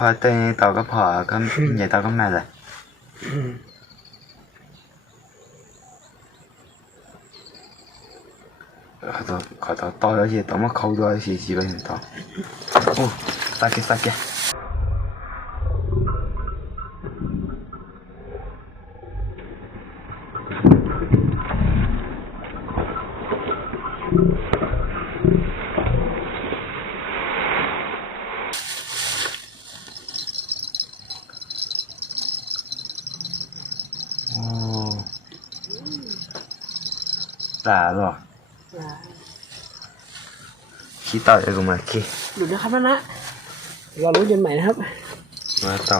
พอตัวต่อก็พอก็ใหญ่ต่อก็แม่เลยขอต่อแล้วสิต่อมาเขาด้วยสิ几个人ต่อโอ้สาเกโอ้ตาหรอขี้ต่อจะกูมาขี้ดูนะครับนะรอรู้เย็นใหม่นะครับมาต่อ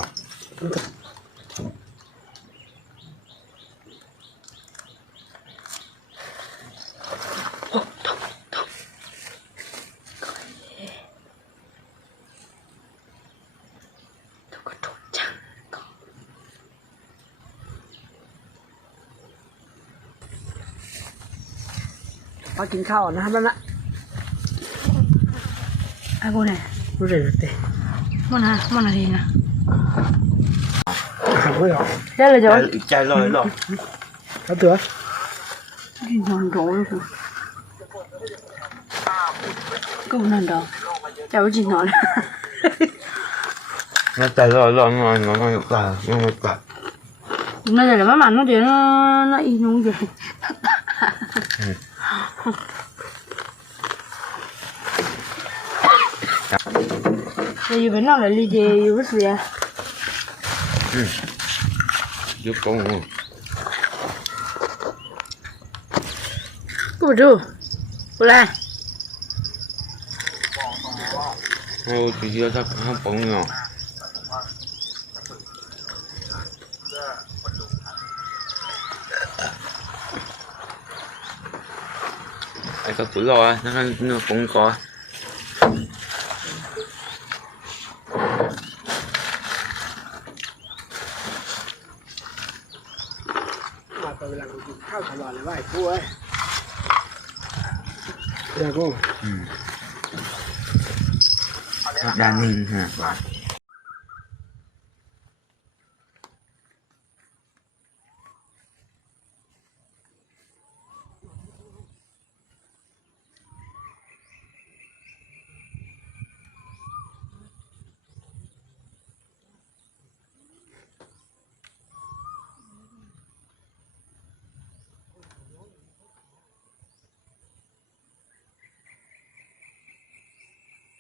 มากินข้าวนะครับนะไอ้พวกเนี่ยรู้เลยรู้เตะมันอะไรนะหักไม่หรอได้เลยจ้ะใจลอยหรอแล้วตัวนอนร้อนกูก็มันนอนดอกจะไปกินนอนน่าใจลอยนอนอยู่ป่าอยู่ป่าน่าจะแล้วมันเดี๋ยวน่าอีนุ่งเดี๋ยวอยู่bên nào là đi vềอยู่bất gì à giúp con cô chú cô la ô chị chưa chắc không bóng nhỏ ai có tuổi rồi nó cũng cóเวลากินข้าวตลอดเลยว่าไอ้กูเอ้ยเดี๋ยวกูด้านหนึ่งฮะ